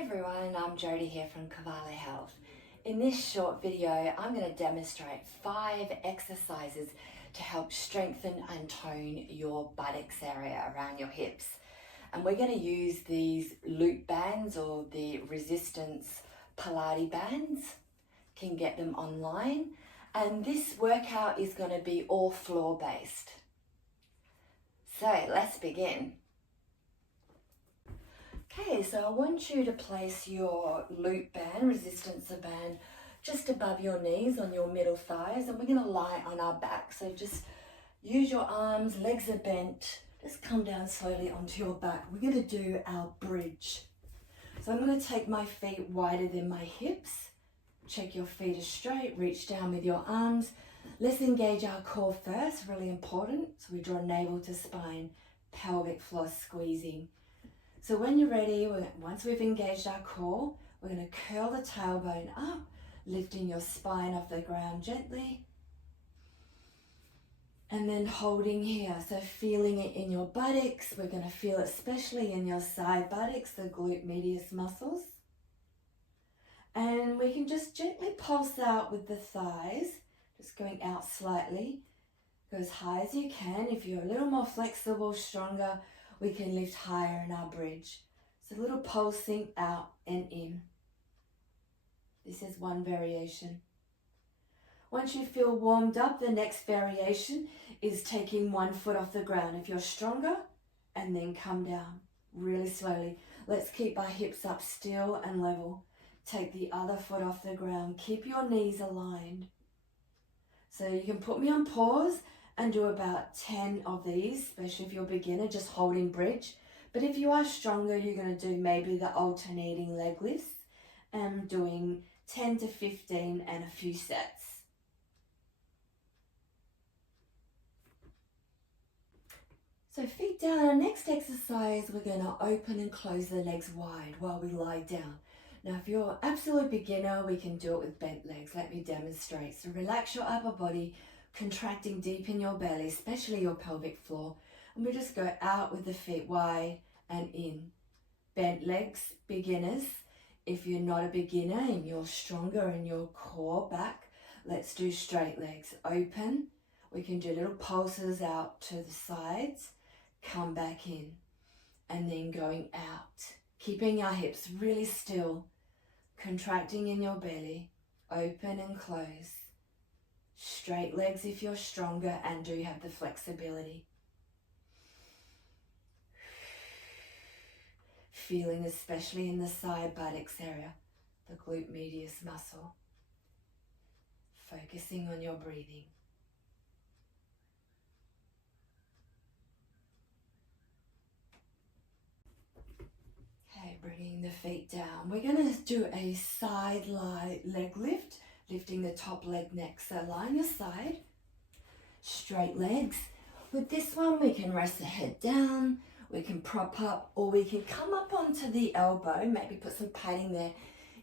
Hi everyone, I'm Jodie here from Cavalli Health. In this short video, I'm going to demonstrate 5 exercises to help strengthen and tone your buttocks area around your hips. And we're going to use these loop bands or the resistance Pilates bands. You can get them online. And this workout is going to be all floor based. So let's begin. Okay, so I want you to place your loop band, resistance band, just above your knees on your middle thighs, and we're going to lie on our back. So just use your arms, legs are bent, just come down slowly onto your back. We're going to do our bridge. So I'm going to take my feet wider than my hips. Check your feet are straight, reach down with your arms. Let's engage our core first, really important. So we draw navel to spine, pelvic floor squeezing. So when you're ready, once we've engaged our core, we're going to curl the tailbone up, lifting your spine off the ground gently. And then holding here, so feeling it in your buttocks. We're going to feel it especially in your side buttocks, the glute medius muscles. And we can just gently pulse out with the thighs, just going out slightly. Go as high as you can. If you're a little more flexible, stronger, we can lift higher in our bridge. So a little pulsing out and in. This is one variation. Once you feel warmed up, the next variation is taking one foot off the ground. If you're stronger, and then come down really slowly. Let's keep our hips up still and level. Take the other foot off the ground. Keep your knees aligned. So you can put me on pause and do about 10 of these, especially if you're a beginner, just holding bridge. But if you are stronger, you're going to do maybe the alternating leg lifts and doing 10 to 15 and a few sets. So feet down. Our next exercise, we're going to open and close the legs wide while we lie down. Now, if you're an absolute beginner, we can do it with bent legs. Let me demonstrate. So relax your upper body, contracting deep in your belly, especially your pelvic floor. And we just go out with the feet wide and in. Bent legs, beginners. If you're not a beginner and you're stronger in your core back, let's do straight legs. Open. We can do little pulses out to the sides. Come back in. And then going out. Keeping our hips really still. Contracting in your belly. Open and close. Straight legs if you're stronger and do have the flexibility. Feeling especially in the side buttocks area, the glute medius muscle. Focusing on your breathing. Okay, bringing the feet down. We're going to do a side leg lift. Lifting the top leg next, so lie on your side, straight legs. With this one, we can rest the head down, we can prop up, or we can come up onto the elbow, maybe put some padding there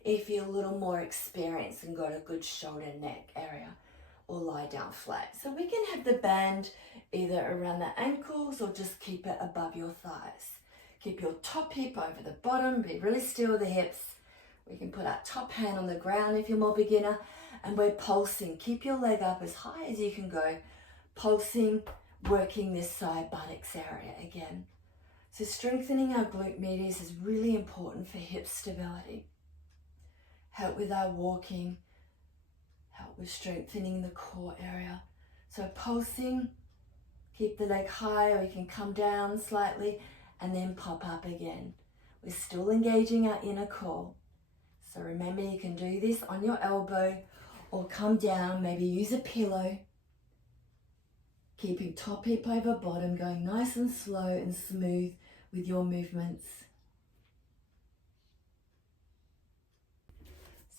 if you're a little more experienced and got a good shoulder neck area, or lie down flat. So we can have the band either around the ankles or just keep it above your thighs. Keep your top hip over the bottom, be really still with the hips. We can put our top hand on the ground if you're more beginner, and we're pulsing. Keep your leg up as high as you can go. Pulsing, working this side buttocks area again. So strengthening our glute medius is really important for hip stability. Help with our walking. Help with strengthening the core area. So pulsing, keep the leg high, or you can come down slightly and then pop up again. We're still engaging our inner core. So remember, you can do this on your elbow or come down, maybe use a pillow. Keeping top hip over bottom, going nice and slow and smooth with your movements.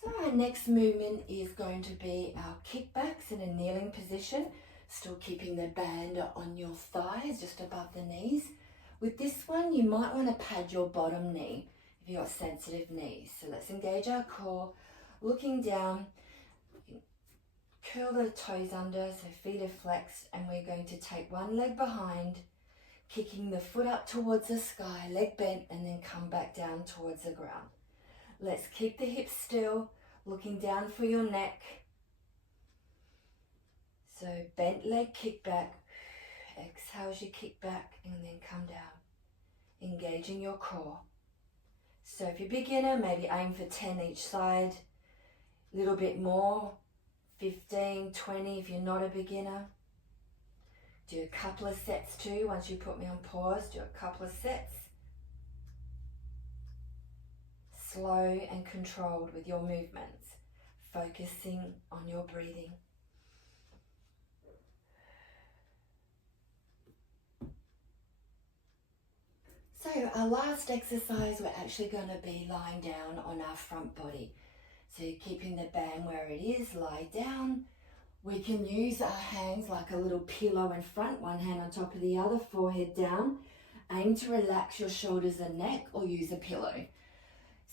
So our next movement is going to be our kickbacks in a kneeling position, still keeping the band on your thighs, just above the knees. With this one, you might want to pad your bottom knee if you've got sensitive knees. So let's engage our core, looking down, curl the toes under, so feet are flexed, and we're going to take one leg behind, kicking the foot up towards the sky, leg bent, and then come back down towards the ground. Let's keep the hips still, looking down for your neck. So bent leg kick back, exhale as you kick back and then come down, engaging your core. So if you're a beginner, maybe aim for 10 each side, a little bit more, 15, 20 if you're not a beginner. Do a couple of sets too. Once you put me on pause, do a couple of sets. Slow and controlled with your movements, focusing on your breathing. So our last exercise, we're actually going to be lying down on our front body. So keeping the band where it is, lie down. We can use our hands like a little pillow in front, one hand on top of the other, forehead down. Aim to relax your shoulders and neck or use a pillow.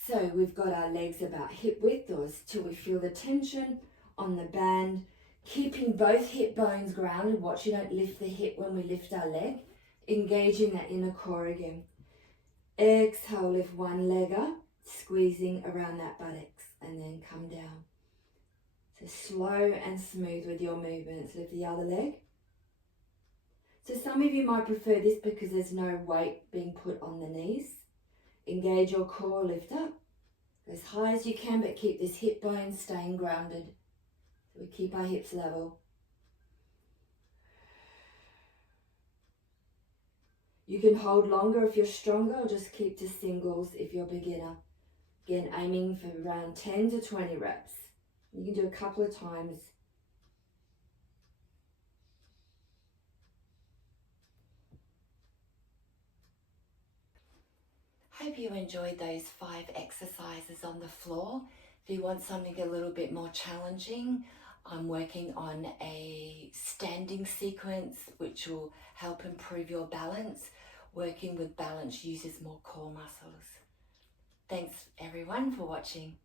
So we've got our legs about hip width or till we feel the tension on the band. Keeping both hip bones grounded. Watch you don't lift the hip when we lift our leg. Engaging that inner core again. Exhale, lift one leg up, squeezing around that buttocks and then come down. So slow and smooth with your movements. Lift the other leg. So some of you might prefer this because there's no weight being put on the knees. Engage your core, lift up as high as you can, but keep this hip bone staying grounded. So we keep our hips level. You can hold longer if you're stronger, or just keep to singles if you're beginner. Again, aiming for around 10 to 20 reps. You can do a couple of times. Hope you enjoyed those 5 exercises on the floor. If you want something a little bit more challenging, I'm working on a standing sequence which will help improve your balance. Working with balance uses more core muscles. Thanks everyone for watching.